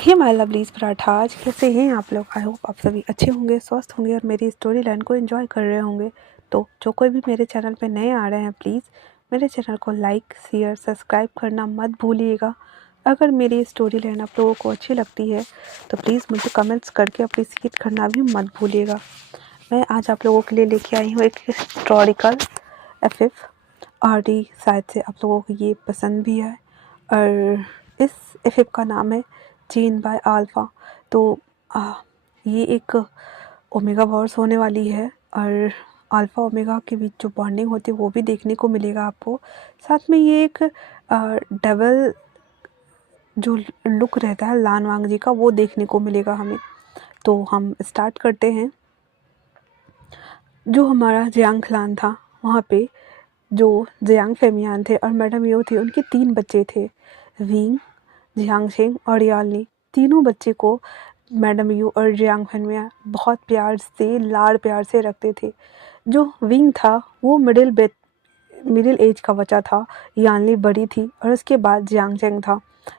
Hey my lovelies parathas, कैसे हैं आप लोग। आई होप आप सभी अच्छे होंगे, स्वस्थ होंगे और मेरी स्टोरी लाइन को एंजॉय कर रहे होंगे। तो जो कोई भी मेरे चैनल पे नए आ रहे हैं, प्लीज़ मेरे चैनल को लाइक शेयर सब्सक्राइब करना मत भूलिएगा। अगर मेरी स्टोरी लाइन आप लोगों को अच्छी लगती है तो प्लीज़ मुझे कमेंट्स करके अप्रिशिएट करना भी मत भूलिएगा। मैं आज आप लोगों के लिए लेके आई हूँ एक हिस्टोरिकल एफिफ आरडी। शायद से आप लोगों को ये पसंद भी है। और इस एफिफ का नाम है चेन बाय अल्फा। तो ये एक ओमेगा वॉर्स होने वाली है और अल्फ़ा ओमेगा के बीच जो बॉन्डिंग होती है वो भी देखने को मिलेगा आपको। साथ में ये एक डबल जो लुक रहता है लान वांग जी का वो देखने को मिलेगा हमें। तो हम स्टार्ट करते हैं। जो हमारा जियांग क्लान था वहाँ पे जो जियांग फेमियान थे और मैडम यो थी, उनके 3 बच्चे थे, विंग, जियांगशेंग और यालनी। तीनों बच्चे को मैडम यू और जियांग फेमिया बहुत प्यार से लाड़ प्यार से रखते थे। जो विंग था वो मिडिल एज का बच्चा था, यानली बड़ी थी और उसके बाद जियांगशेंग था।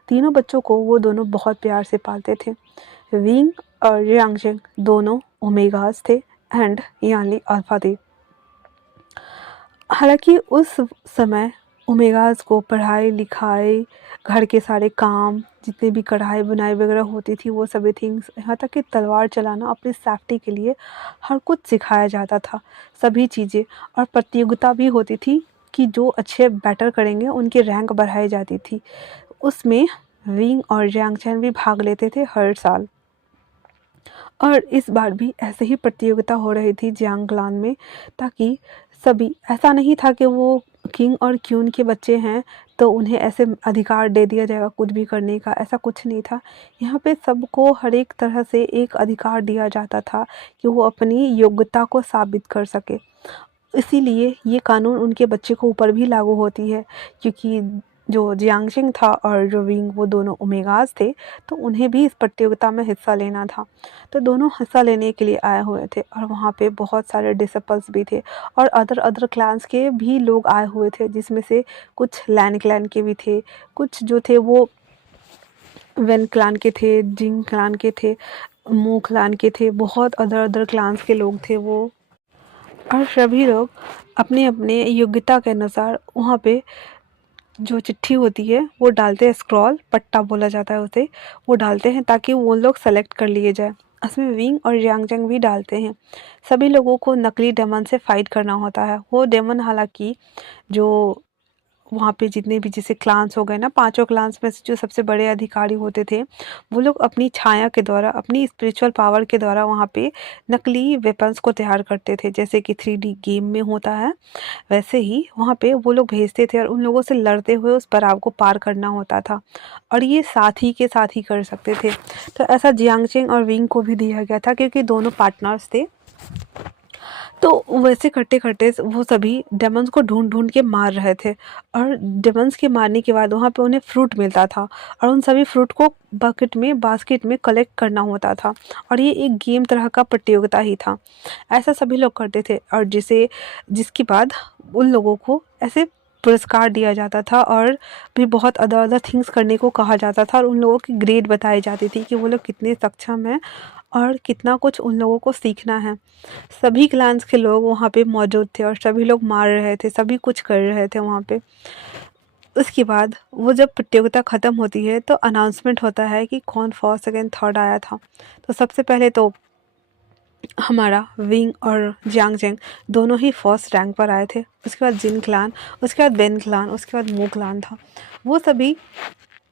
तीनों बच्चों को वो दोनों बहुत प्यार से पालते थे। विंग और जियांगशेंग दोनों ओमेगास थे एंड यानली अल्फा थे। हालांकि उस समय ओमेगास को पढ़ाई लिखाई घर के सारे काम जितने भी कढ़ाई बुनाई वगैरह होती थी वो सभी थिंग्स, यहाँ तक कि तलवार चलाना अपनी सेफ्टी के लिए हर कुछ सिखाया जाता था, सभी चीज़ें। और प्रतियोगिता भी होती थी कि जो अच्छे बैटर करेंगे उनकी रैंक बढ़ाई जाती थी। उसमें विंग और जियांगचैन भी भाग लेते थे हर साल। और इस बार भी ऐसे ही प्रतियोगिता हो रही थी जियांग क्लान में, ताकि सभी, ऐसा नहीं था कि वो किंग और क्यून के बच्चे हैं तो उन्हें ऐसे अधिकार दे दिया जाएगा कुछ भी करने का, ऐसा कुछ नहीं था। यहाँ पे सबको हर एक तरह से एक अधिकार दिया जाता था कि वो अपनी योग्यता को साबित कर सके। इसीलिए ये कानून उनके बच्चे को ऊपर भी लागू होती है, क्योंकि जो जियांगशिंग था और जो विंग वो दोनों ओमेगास थे, तो उन्हें भी इस प्रतियोगिता में हिस्सा लेना था। तो दोनों हिस्सा लेने के लिए आए हुए थे और वहाँ पे बहुत सारे डिसिपल्स भी थे और अदर क्लान्स के भी लोग आए हुए थे, जिसमें से कुछ लैन क्लैन के भी थे, कुछ जो थे वो वेन क्लान के थे, जिंग क्लान के थे, मू क्लान के थे, बहुत अदर क्लान्स के लोग थे वो। और सभी लोग अपने अपने योग्यता के अनुसार वहाँ पे जो चिट्ठी होती है वो डालते हैं, स्क्रॉल पट्टा बोला जाता है उसे, वो डालते हैं ताकि वो लोग सेलेक्ट कर लिए जाए। उसमें विंग और जियांगचैंग भी डालते हैं। सभी लोगों को नकली डेमन से फाइट करना होता है। वो डेमन हालांकि जो वहाँ पे जितने भी जैसे क्लान्स हो गए ना, 5 क्लान्स में से जो सबसे बड़े अधिकारी होते थे वो लोग अपनी छाया के द्वारा, अपनी स्पिरिचुअल पावर के द्वारा वहाँ पे नकली वेपन्स को तैयार करते थे, जैसे कि 3D गेम में होता है वैसे ही वहाँ पे वो लोग भेजते थे और उन लोगों से लड़ते हुए उस पड़ाव को पार करना होता था। और ये साथ ही के साथ ही कर सकते थे। तो ऐसा जियांगचेंग और विंग को भी दिया गया था क्योंकि दोनों पार्टनर्स थे। तो वैसे करते करते वो सभी डेमन्स को ढूंढ ढूंढ के मार रहे थे और डेमन्स के मारने के बाद वहाँ पे उन्हें फ्रूट मिलता था और उन सभी फ्रूट को बास्केट में कलेक्ट करना होता था। और ये एक गेम तरह का प्रतियोगिता ही था। ऐसा सभी लोग करते थे और जिसके बाद उन लोगों को ऐसे पुरस्कार दिया जाता था और भी बहुत अदर थिंग्स करने को कहा जाता था और उन लोगों की ग्रेड बताई जाती थी कि वो लोग कितने सक्षम हैं और कितना कुछ उन लोगों को सीखना है। सभी क्लान्स के लोग वहाँ पे मौजूद थे और सभी लोग मार रहे थे, सभी कुछ कर रहे थे वहाँ पे। उसके बाद वो जब प्रतियोगिता ख़त्म होती है तो अनाउंसमेंट होता है कि कौन फर्स्ट सेकंड थर्ड आया था। तो सबसे पहले तो हमारा विंग और जियांगचैंग दोनों ही फर्स्ट रैंक पर आए थे। उसके बाद जिन क्लान, उसके बाद बेन क्लान, उसके बाद मू क्लान था। वो सभी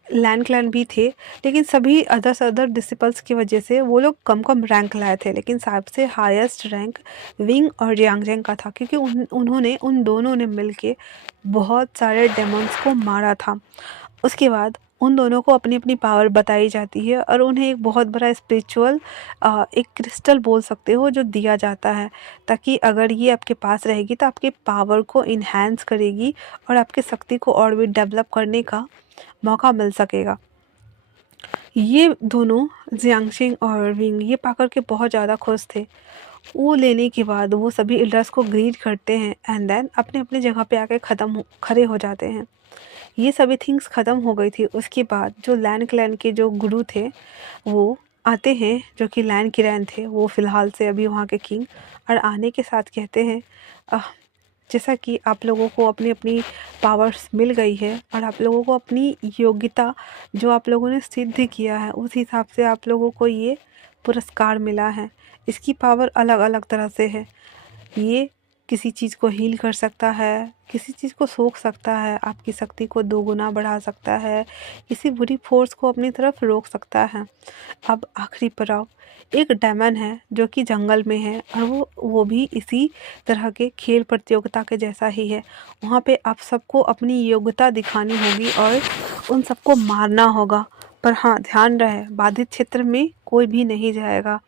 लैन क्लैन भी थे, लेकिन सभी अदर डिसिपल्स की वजह से वो लोग कम रैंक लाए थे। लेकिन सबसे हाईएस्ट रैंक विंग और जियांगचैंग का था, क्योंकि उन्होंने उन दोनों ने मिलके बहुत सारे डेमन्स को मारा था। उसके बाद उन दोनों को अपनी अपनी पावर बताई जाती है और उन्हें एक बहुत बड़ा स्पिरिचुअल एक क्रिस्टल बोल सकते हो जो दिया जाता है, ताकि अगर ये आपके पास रहेगी तो आपके पावर को इन्हेंस करेगी और आपकी शक्ति को और भी डेवलप करने का मौका मिल सकेगा। ये दोनों जियांगशिंग और विंग ये पाकर के बहुत ज़्यादा खुश थे। वो लेने के बाद वो सभी एल्डर्स को ग्रीट करते हैं एंड देन अपने अपने जगह पे आके खड़े हो जाते हैं। ये सभी थिंग्स ख़त्म हो गई थी। उसके बाद जो लैन क्लैन के जो गुरु थे वो आते हैं, जो कि लैन किरैन थे, वो फ़िलहाल से अभी वहाँ के किंग। और आने के साथ कहते हैं जैसा कि आप लोगों को अपनी अपनी पावर्स मिल गई है और आप लोगों को अपनी योग्यता जो आप लोगों ने सिद्ध किया है उस हिसाब से आप लोगों को ये पुरस्कार मिला है। इसकी पावर अलग अलग तरह से है। ये किसी चीज़ को हील कर सकता है, किसी चीज़ को सोख सकता है, आपकी शक्ति को दोगुना बढ़ा सकता है, किसी बुरी फोर्स को अपनी तरफ रोक सकता है। अब आखिरी पड़ाव एक डेमन है जो कि जंगल में है और वो भी इसी तरह के खेल प्रतियोगिता के जैसा ही है। वहाँ पे आप सबको अपनी योग्यता दिखानी होगी और उन सबको मारना होगा। पर हाँ, ध्यान रहे बाधित क्षेत्र में कोई भी नहीं जाएगा।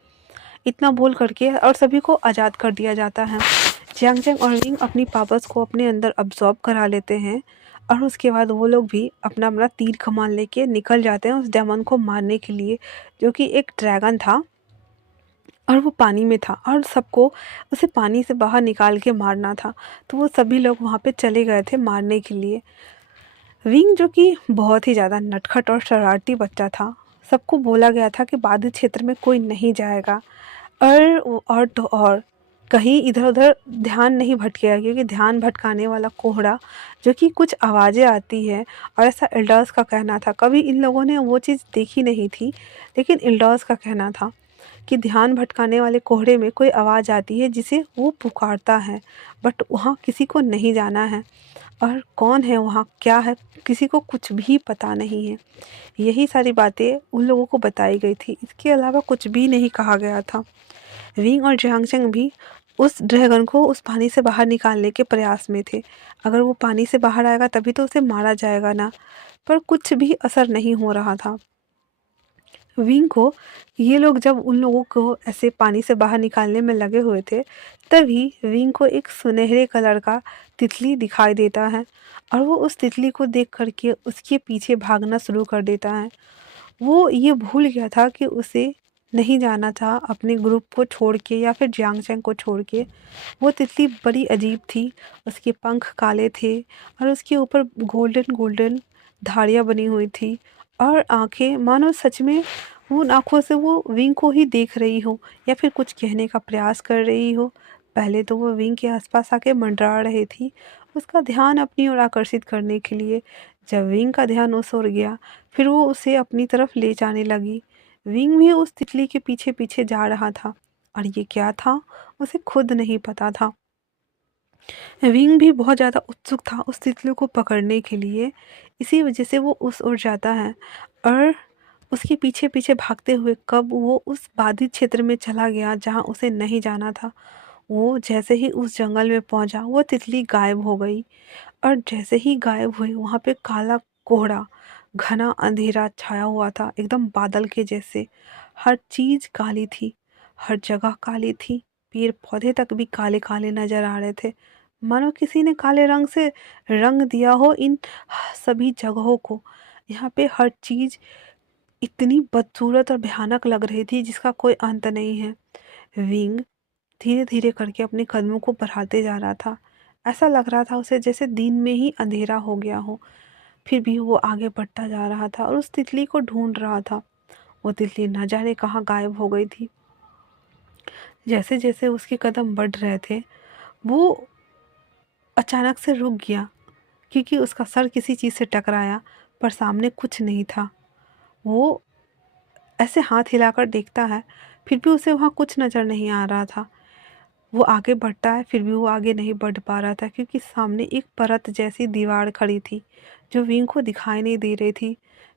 इतना बोल करके और सभी को आज़ाद कर दिया जाता है। जियांग और विंग अपनी पावर्स को अपने अंदर अब्जॉर्ब करा लेते हैं और उसके बाद वो लोग भी अपना अपना तीर कमान लेके निकल जाते हैं उस डेमन को मारने के लिए, जो कि एक ड्रैगन था और वो पानी में था और सबको उसे पानी से बाहर निकाल के मारना था। तो वो सभी लोग वहाँ पे चले गए थे मारने के लिए। विंग जो कि बहुत ही ज़्यादा नटखट और शरारती बच्चा था, सबको बोला गया था कि बाधित क्षेत्र में कोई नहीं जाएगा और तो और कहीं इधर-उधर ध्यान नहीं भटकेगा, क्योंकि ध्यान भटकाने वाला कोहरा जो कि कुछ आवाज़ें आती हैं और ऐसा एल्डर्स का कहना था। कभी इन लोगों ने वो चीज़ देखी नहीं थी, लेकिन एल्डर्स का कहना था कि ध्यान भटकाने वाले कोहरे में कोई आवाज़ आती है जिसे वो पुकारता है, बट वहाँ किसी को नहीं जाना है। और कौन है वहाँ, क्या है, किसी को कुछ भी पता नहीं है। यही सारी बातें उन लोगों को बताई गई थी, इसके अलावा कुछ भी नहीं कहा गया था। विंग और जियांग भी उस ड्रैगन को उस पानी से बाहर निकालने के प्रयास में थे। अगर वो पानी से बाहर आएगा तभी तो उसे मारा जाएगा ना, पर कुछ भी असर नहीं हो रहा था। विंग को ये लोग जब उन लोगों को ऐसे पानी से बाहर निकालने में लगे हुए थे, तभी विंग को एक सुनहरे कलर का तितली दिखाई देता है और वो उस तितली को देख करके उसके पीछे भागना शुरू कर देता है। वो ये भूल गया था कि उसे नहीं जाना था अपने ग्रुप को छोड़ के या फिर जियांग को छोड़ के। वो तितली बड़ी अजीब थी, उसके पंख काले थे और उसके ऊपर गोल्डन गोल्डन धारियाँ बनी हुई थी और आँखें मानो सच में उन आँखों से वो विंग को ही देख रही हो या फिर कुछ कहने का प्रयास कर रही हो। पहले तो वो विंग के आसपास आके मंडरा रही थी, उसका ध्यान अपनी ओर आकर्षित करने के लिए। जब विंग का ध्यान उस ओर गया, फिर वो उसे अपनी तरफ ले जाने लगी। विंग भी उस तितली के पीछे पीछे जा रहा था और ये क्या था उसे खुद नहीं पता था। विंग भी बहुत ज़्यादा उत्सुक था उस तितली को पकड़ने के लिए, इसी वजह से वो उस ओर जाता है और उसके पीछे पीछे भागते हुए कब वो उस बाधित क्षेत्र में चला गया जहाँ उसे नहीं जाना था। वो जैसे ही उस जंगल में पहुंचा वो तितली गायब हो गई और जैसे ही गायब हुई वहाँ पे काला कोहरा, घना अंधेरा छाया हुआ था, एकदम बादल के जैसे। हर चीज़ काली थी, हर जगह काली थी, पेड़ पौधे तक भी काले काले नजर आ रहे थे, मानो किसी ने काले रंग से रंग दिया हो इन सभी जगहों को। यहाँ पे हर चीज़ इतनी बदसूरत और भयानक लग रही थी जिसका कोई अंत नहीं है। विंग धीरे धीरे करके अपने कदमों को बढ़ाते जा रहा था। ऐसा लग रहा था उसे जैसे दिन में ही अंधेरा हो गया हो। फिर भी वो आगे बढ़ता जा रहा था और उस तितली को ढूंढ रहा था। वो तितली न जाने कहाँ गायब हो गई थी। जैसे जैसे उसके कदम बढ़ रहे थे वो अचानक से रुक गया, क्योंकि उसका सर किसी चीज़ से टकराया, पर सामने कुछ नहीं था। वो ऐसे हाथ हिलाकर देखता है, फिर भी उसे वहाँ कुछ नज़र नहीं आ रहा था। वो आगे बढ़ता है, फिर भी वो आगे नहीं बढ़ पा रहा था, क्योंकि सामने एक परत जैसी दीवार खड़ी थी जो विंग को दिखाई नहीं दे रही थी।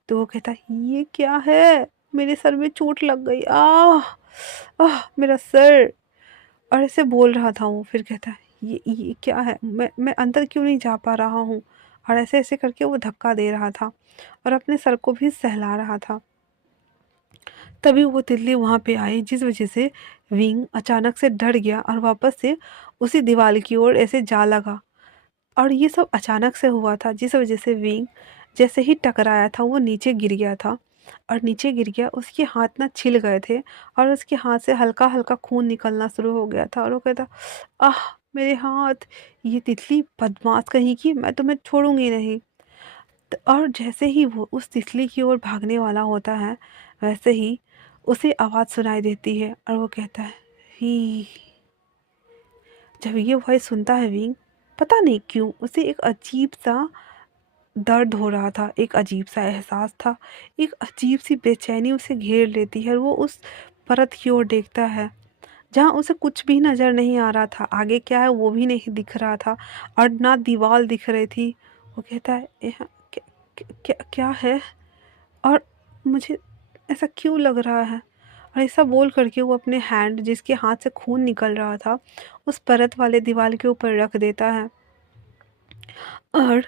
तो वो कहता है, ये क्या है, मेरे सर में चोट लग गई, आह आह मेरा सर। और ऐसे बोल रहा था वो। फिर कहता है, ये क्या है, मैं अंदर क्यों नहीं जा पा रहा हूँ। और ऐसे ऐसे करके वो धक्का दे रहा था और अपने सर को भी सहला रहा था। तभी वो तितली वहाँ पे आई, जिस वजह से विंग अचानक से डर गया और वापस से उसी दीवार की ओर ऐसे जा लगा। और ये सब अचानक से हुआ था, जिस वजह से विंग जैसे ही टकराया था वो नीचे गिर गया था। और नीचे गिर गया, उसके हाथ ना छिल गए थे और उसके हाथ से हल्का हल्का खून निकलना शुरू हो गया था। और वो कहता, आह मेरे हाथ, ये तितली बदमाश कहीं की, मैं तुम्हें छोड़ूंगी नहीं। और जैसे ही वो उस तितली की ओर भागने वाला होता है, वैसे ही उसे आवाज़ सुनाई देती है और वो कहता है ही। जब ये वॉइस सुनता है विंग, पता नहीं क्यों उसे एक अजीब सा दर्द हो रहा था, एक अजीब सा एहसास था, एक अजीब सी बेचैनी उसे घेर लेती है और वो उस परत की ओर देखता है जहाँ उसे कुछ भी नज़र नहीं आ रहा था। आगे क्या है वो भी नहीं दिख रहा था और ना दीवार दिख रही थी। वो कहता है यहाँ क्या, क्या क्या है और मुझे ऐसा क्यों लग रहा है। और ऐसा बोल करके वो अपने हैंड, जिसके हाथ से खून निकल रहा था, उस परत वाले दीवार के ऊपर रख देता है। और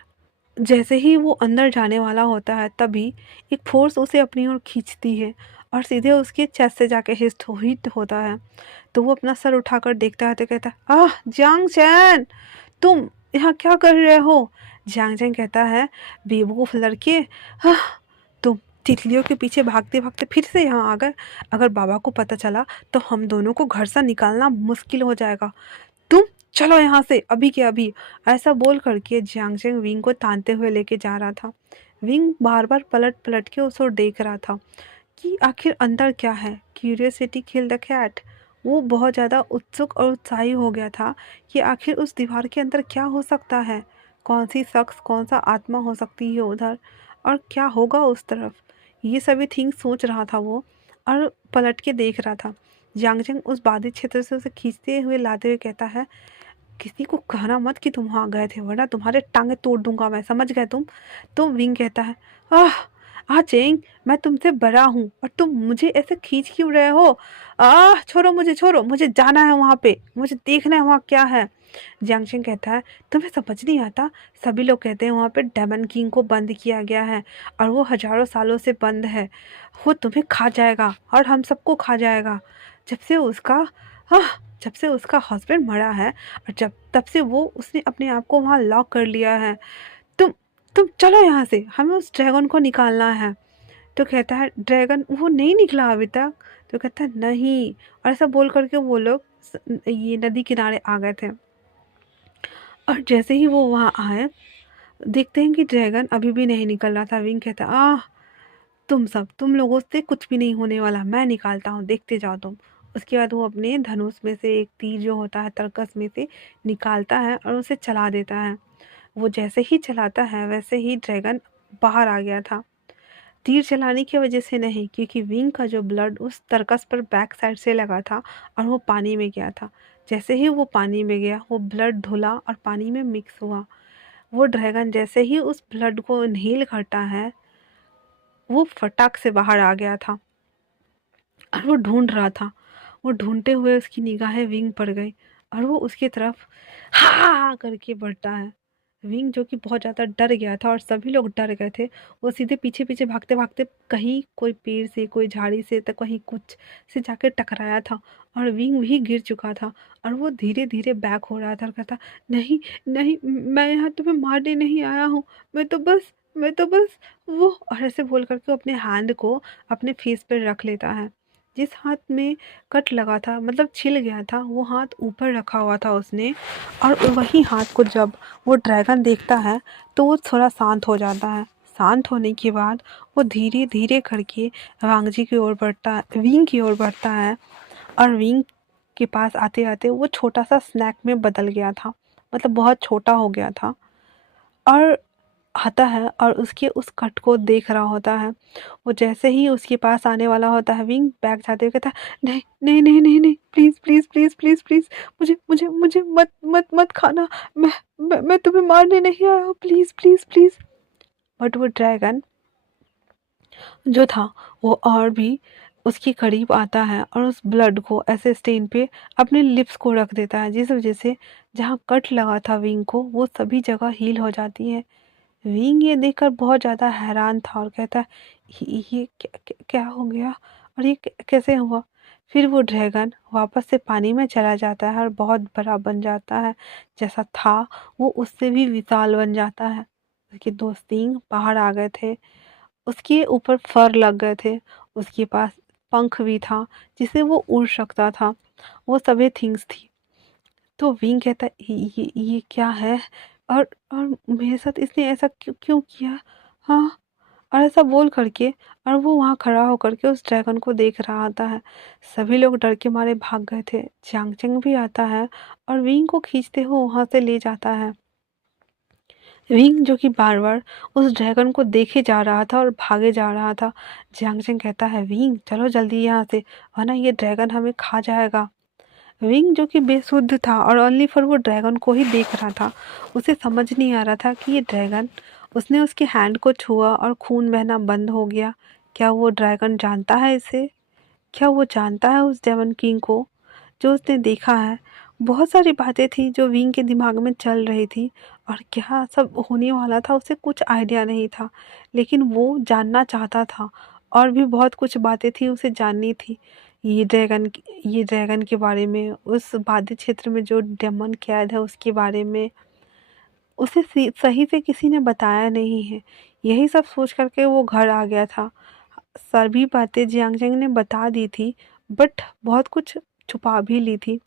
जैसे ही वो अंदर जाने वाला होता है, तभी एक फोर्स उसे अपनी ओर खींचती है और सीधे उसके चेस्ट से जाके हिट होता है। तो वो अपना सर उठाकर देखता है तो कहता है आह जियांग चैन, तुम यहाँ क्या कर रहे हो। जियांग चैन कहता है बेवकूफ़ लड़के, आह तुम तितलियों के पीछे भागते भागते फिर से यहाँ आ गए। अगर बाबा को पता चला तो हम दोनों को घर से निकालना मुश्किल हो जाएगा। तुम चलो यहाँ से अभी के अभी। ऐसा बोल करके जियांगचैंग विंग को तानते हुए लेके जा रहा था। विंग बार बार पलट पलट के उस ओर देख रहा था कि आखिर अंदर क्या है। Curiosity kill the cat. वो बहुत ज़्यादा उत्सुक और उत्साही हो गया था कि आखिर उस दीवार के अंदर क्या हो सकता है, कौन सी शख्स, कौन सा आत्मा हो सकती है उधर, और क्या होगा उस तरफ। ये सभी थिंग्स सोच रहा था वो, और पलट के देख रहा था। जियांगचैंग उस बाधित क्षेत्र से उसे खींचते हुए लाते हुए कहता है किसी को कहना मत कि तुम वहाँ गए थे, वरना तुम्हारे टांगे तोड़ दूंगा मैं, समझ गए तुम। तो विंग कहता है आह चेंग, मैं तुमसे बड़ा हूँ और तुम मुझे ऐसे खींच क्यों रहे हो। छोड़ो मुझे, छोड़ो मुझे, जाना है वहाँ पे, मुझे देखना है वहाँ क्या है। जियांगचैंग कहता है तुम्हें समझ नहीं आता, सभी लोग कहते हैं वहाँ पे डेमन किंग को बंद किया गया है और वो हजारों सालों से बंद है। वो तुम्हें खा जाएगा और हम सबको खा जाएगा। जब से उसका आह जब से उसका हस्बैंड मरा है और जब तब से वो उसने अपने आप को वहाँ लॉक कर लिया है। तुम तुम चलो यहाँ से, हमें उस ड्रैगन को निकालना है। तो कहता है ड्रैगन वो नहीं निकला अभी तक। तो कहता है नहीं। और ऐसा बोल करके वो लोग ये नदी किनारे आ गए थे। और जैसे ही वो वहाँ आए, देखते हैं कि ड्रैगन अभी भी नहीं निकल रहा था। विंग कहता है तुम लोगों से कुछ भी नहीं होने वाला, मैं निकालता हूँ, देखते जाओ तुम। उसके बाद वो अपने धनुष में से एक तीर जो होता है तरकस में से निकालता है और उसे चला देता है। वो जैसे ही चलाता है वैसे ही ड्रैगन बाहर आ गया था। तीर चलाने की वजह से नहीं, क्योंकि विंग का जो ब्लड उस तरकस पर बैक साइड से लगा था और वो पानी में गया था। जैसे ही वो पानी में गया, वो ब्लड धुला और पानी में मिक्स हुआ। वो ड्रैगन जैसे ही उस ब्लड को इनहेल करता है, वो फटाक से बाहर आ गया था और वो ढूंढ रहा था। वो ढूंढते हुए उसकी निगाहें विंग पर गई और वो उसकी तरफ हा करके बढ़ता है। विंग जो कि बहुत ज़्यादा डर गया था और सभी लोग डर गए थे, वो सीधे पीछे पीछे भागते भागते कहीं कोई पेड़ से, कोई झाड़ी से, तो कहीं कुछ से जाकर टकराया था और विंग भी गिर चुका था। और वो धीरे धीरे बैक हो रहा था और कहता नहीं नहीं, मैं यहाँ तुम्हें मारने नहीं आया हूँ, मैं तो बस वो। और ऐसे बोल करके वो अपने हैंड को अपने फेस पर रख लेता है। जिस हाथ में कट लगा था, मतलब छिल गया था, वो हाथ ऊपर रखा हुआ था उसने। और वही हाथ को जब वो ड्रैगन देखता है तो वो थोड़ा शांत हो जाता है। शांत होने के बाद वो धीरे धीरे करके वांगजी की ओर बढ़ता, विंग की ओर बढ़ता है। और विंग के पास आते आते वो छोटा सा स्नैक में बदल गया था, मतलब बहुत छोटा हो गया था। और आता है और उसके उस कट को देख रहा होता है। वो जैसे ही उसके पास आने वाला होता है, विंग बैग जाते हुए कहता है नहीं नहीं नहीं नहीं नहीं, please please please please please, मुझे मुझे मुझे मत मत मत खाना। मैं तुम्हें मारने नहीं आया हूँ, प्लीज़ प्लीज़ प्लीज़। बट वो ड्रैगन जो था वो और भी उसके करीब आता है और उस ब्लड को ऐसे स्टेन पे अपने लिप्स को रख देता है, जिस वजह से जहाँ कट लगा था विंग को वो सभी जगह हील हो जाती है। विंग ये देखकर बहुत ज़्यादा हैरान था और कहता है ये क्या हो गया और ये कैसे हुआ। फिर वो ड्रैगन वापस से पानी में चला जाता है और बहुत बड़ा बन जाता है। जैसा था वो उससे भी विशाल बन जाता है। उसके दो सींग बाहर आ गए थे, उसके ऊपर फर लग गए थे, उसके पास पंख भी था जिसे वो उड़ सकता था। वो सभी थिंग्स थी। तो विंग कहता है ये क्या है और मेरे साथ इसने ऐसा क्यों क्यों किया। हाँ। और ऐसा बोल करके और वो वहाँ खड़ा होकर के उस ड्रैगन को देख रहा होता है। सभी लोग डर के मारे भाग गए थे। चांग-चंग भी आता है और विंग को खींचते हुए वहाँ से ले जाता है। विंग जो कि बार-बार उस ड्रैगन को देखे जा रहा था और भागे जा रहा था। चांग-चंग कहता है, विंग चलो जल्दी यहाँ से, वरना ये ड्रैगन हमें खा जाएगा। विंग जो कि बेसुध था और ओनली फॉर वो ड्रैगन को ही देख रहा था। उसे समझ नहीं आ रहा था कि ये ड्रैगन, उसने उसके हैंड को छुआ और खून बहना बंद हो गया। क्या वो ड्रैगन जानता है इसे? क्या वो जानता है उस डेमन किंग को जो उसने देखा है? बहुत सारी बातें थी जो विंग के दिमाग में चल रही थी और क्या सब होने वाला था उसे कुछ आइडिया नहीं था, लेकिन वो जानना चाहता था। और भी बहुत कुछ बातें थी उसे जाननी थी। ये ड्रैगन के बारे में, उस बाध्य क्षेत्र में जो डेमन कैद है उसके बारे में उसे सही से किसी ने बताया नहीं है। यही सब सोच करके वो घर आ गया था। सभी बातें जियांगजेंग ने बता दी थी, बट बहुत कुछ छुपा भी ली थी।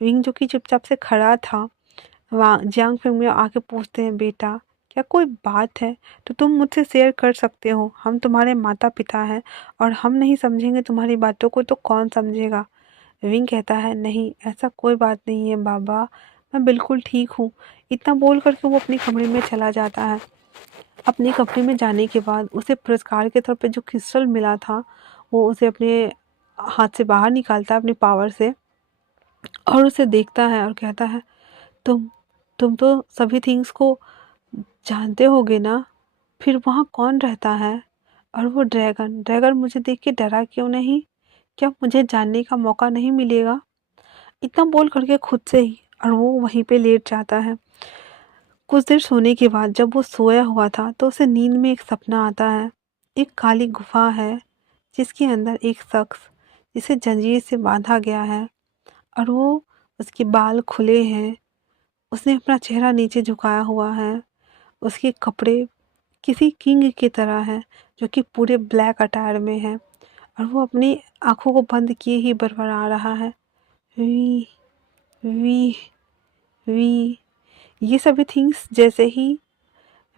विंग जो कि चुपचाप से खड़ा था, वहाँ जियांग फिंग आके पूछते हैं, बेटा क्या कोई बात है तो तुम मुझसे शेयर कर सकते हो, हम तुम्हारे माता पिता हैं और हम नहीं समझेंगे तुम्हारी बातों को तो कौन समझेगा। विंग कहता है, नहीं ऐसा कोई बात नहीं है बाबा, मैं बिल्कुल ठीक हूँ। इतना बोल करके वो अपने कमरे में चला जाता है। अपने कमरे में जाने के बाद उसे पुरस्कार के तौर पे जो क्रिस्टल मिला था वो उसे अपने हाथ से बाहर निकालता है अपनी पावर से और उसे देखता है और कहता है, तुम तुम तो सभी थिंग्स को जानते होगे ना, फिर वहाँ कौन रहता है? और वो ड्रैगन ड्रैगन मुझे देख के डरा क्यों नहीं? क्या मुझे जानने का मौका नहीं मिलेगा? इतना बोल करके खुद से ही और वो वहीं पे लेट जाता है। कुछ देर सोने के बाद जब वो सोया हुआ था तो उसे नींद में एक सपना आता है। एक काली गुफा है जिसके अंदर एक शख्स जिसे जंजीर से बांधा गया है और वो, उसके बाल खुले हैं, उसने अपना चेहरा नीचे झुकाया हुआ है, उसके कपड़े किसी किंग की तरह हैं जो कि पूरे ब्लैक अटायर में है और वो अपनी आंखों को बंद किए ही बड़बड़ा रहा है, वी वी वी। ये सभी थिंग्स जैसे ही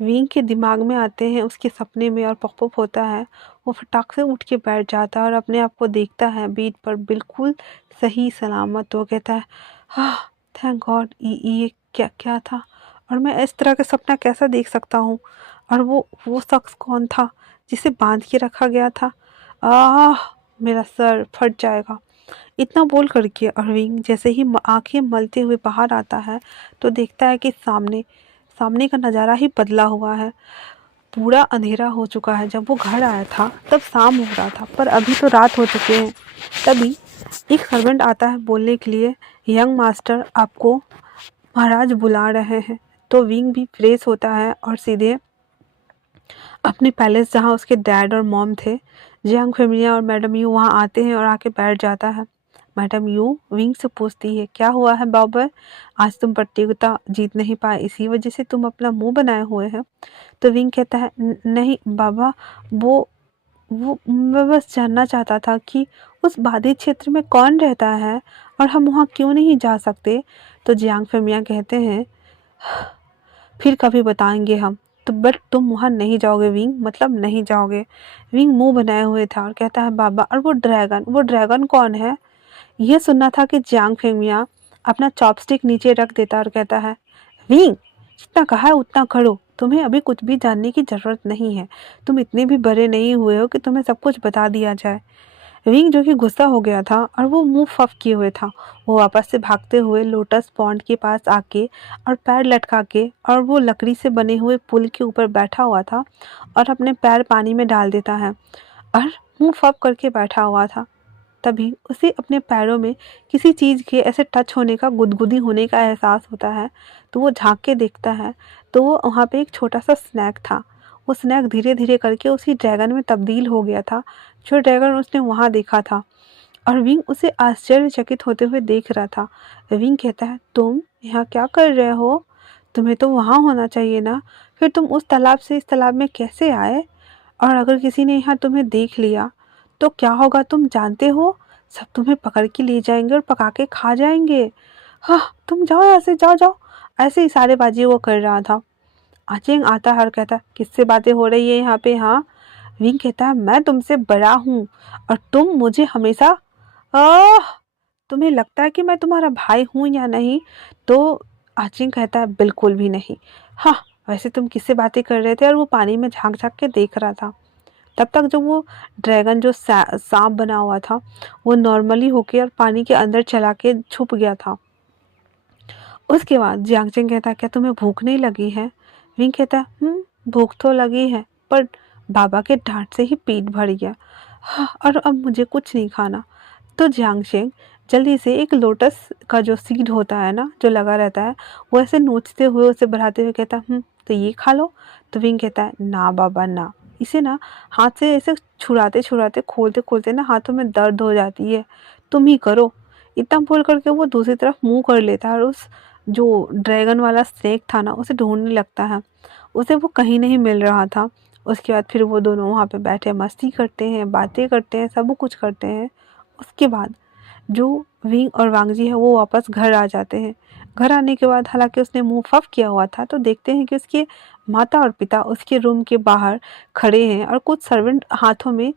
विंग के दिमाग में आते हैं उसके सपने में और पॉप अप होता है, वो फटाक से उठ के बैठ जाता है और अपने आप को देखता है बेड पर बिल्कुल सही सलामत। वो कहता है, हाँ थैंक गॉड, ये क्या क्या था और मैं इस तरह का सपना कैसा देख सकता हूँ? और वो शख्स कौन था जिसे बांध के रखा गया था? आह, मेरा सर फट जाएगा। इतना बोल करके अरविंद जैसे ही आंखें मलते हुए बाहर आता है तो देखता है कि सामने सामने का नज़ारा ही बदला हुआ है। पूरा अंधेरा हो चुका है। जब वो घर आया था तब शाम हो रहा था पर अभी तो रात हो चुके हैं। तभी एक सर्वेंट आता है बोलने के लिए, यंग मास्टर आपको महाराज बुला रहे हैं। तो विंग भी फ्रेश होता है और सीधे अपने पैलेस जहाँ उसके डैड और मॉम थे, जियांग फेमिया और मैडम यू वहाँ आते हैं और आके बैठ जाता है। मैडम यू विंग से पूछती है, क्या हुआ है बाबर, आज तुम प्रतियोगिता जीत नहीं पाए इसी वजह से तुम अपना मुंह बनाए हुए हैं? तो विंग कहता है, नहीं बाबा, वो मैं बस जानना चाहता था कि उस बाधित क्षेत्र में कौन रहता है और हम वहाँ क्यों नहीं जा सकते? तो जियांग फेमिया कहते हैं, फिर कभी बताएंगे हम। तो बट तुम वहाँ नहीं जाओगे विंग, मतलब नहीं जाओगे। विंग मुंह बनाए हुए था और कहता है, बाबा और वो ड्रैगन कौन है? यह सुनना था कि जियांग फेमिया अपना चॉपस्टिक नीचे रख देता और कहता है, विंग जितना कहा है उतना करो, तुम्हें अभी कुछ भी जानने की जरूरत नहीं है। तुम इतने भी बड़े नहीं हुए हो कि तुम्हें सब कुछ बता दिया जाए। विंग जो कि गुस्सा हो गया था और वो मुंह फफ किए हुए था, वो वापस से भागते हुए लोटस पॉन्ड के पास आके और पैर लटका के और वो लकड़ी से बने हुए पुल के ऊपर बैठा हुआ था और अपने पैर पानी में डाल देता है और मुंह फप करके बैठा हुआ था। तभी उसे अपने पैरों में किसी चीज़ के ऐसे टच होने का, गुदगुदी होने का एहसास होता है। तो वो झांक के देखता है तो वो वहाँ पे एक छोटा सा स्नैक था। वो स्नैक धीरे धीरे करके उसी ड्रैगन में तब्दील हो गया था जो ड्रैगन उसने वहाँ देखा था और विंग उसे आश्चर्यचकित होते हुए देख रहा था। विंग कहता है, तुम यहाँ क्या कर रहे हो? तुम्हें तो वहाँ होना चाहिए ना, फिर तुम उस तालाब से इस तालाब में कैसे आए? और अगर किसी ने यहाँ तुम्हें देख लिया तो क्या होगा तुम जानते हो? सब तुम्हें पकड़ के ले जाएंगे और पका के खा जाएंगे। हाँ तुम जाओ यहाँ से, जाओ जाओ। ऐसे इशारेबाजी वो कर रहा था। आचेंग आता है और कहता, किससे बातें हो रही है यहाँ पे? हाँ। विंग कहता है, मैं तुमसे बड़ा हूँ और तुम मुझे हमेशा आह तुम्हें लगता है कि मैं तुम्हारा भाई हूँ या नहीं? तो आचिंग कहता है, बिल्कुल भी नहीं। हाँ, वैसे तुम किससे बातें कर रहे थे? और वो पानी में झांक झांक के देख रहा था। तब तक जो वो ड्रैगन जो सांप बना हुआ था, वो नॉर्मली होके और पानी के अंदर चला के छुप गया था। उसके बाद जियांगचेंग कहता है, क्या तुम्हें भूख नहीं लगी है? विंग कहता है, भूख तो लगी है, पर बाबा के डांट से ही पेट भर गया। हाँ, और अब मुझे कुछ नहीं खाना। तो जियांगचेंग जल्दी से एक लोटस का जो सीड होता है ना, जो लगा रहता है, वो ऐसे नोचते हुए उसे बढ़ाते हुए कहता है, तो ये खा लो। तो विंग कहता है, ना बाबा ना, इसे ना हाथ से ऐसे छुड़ाते छुड़ाते खोलते खोलते ना हाथों में दर्द हो जाती है, तुम ही करो। इतना बोल करके वो दूसरी तरफ मुंह कर लेता है और उस जो ड्रैगन वाला स्नेक था ना, उसे ढूंढने लगता है। उसे वो कहीं नहीं मिल रहा था। उसके बाद फिर वो दोनों वहाँ पे बैठे मस्ती करते हैं, बातें करते हैं, सब कुछ करते हैं। उसके बाद जो विंग और वांगजी है वो वापस घर आ जाते हैं। घर आने के बाद हालांकि उसने मुंह फफ किया हुआ था, तो देखते हैं कि उसके माता और पिता उसके रूम के बाहर खड़े हैं और कुछ सर्वेंट हाथों में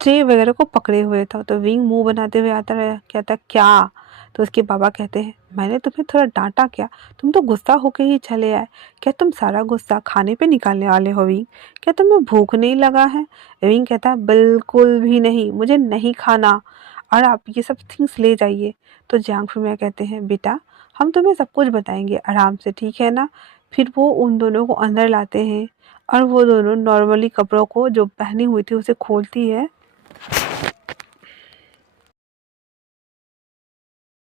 ट्रे वगैरह को पकड़े हुए था। तो विंग मुंह बनाते हुए आता है, कहता क्या? तो उसके बाबा कहते हैं, मैंने तुम्हें थोड़ा डांटा क्या? तुम तो गुस्सा होके ही चले आए। क्या तुम सारा गुस्सा खाने पे निकालने वाले हो विंग? क्या तुम्हें भूख नहीं लगा है? विंग कहता है, बिल्कुल भी नहीं, मुझे नहीं खाना, और आप ये सब थिंग्स ले जाइए। तो जियांग फुमिया कहते हैं, बेटा हम तुम्हें सब कुछ बताएंगे आराम से, ठीक है ना? फिर वो उन दोनों को अंदर लाते हैं और वो दोनों नॉर्मली कपड़ों को जो पहनी हुई थी उसे खोलती है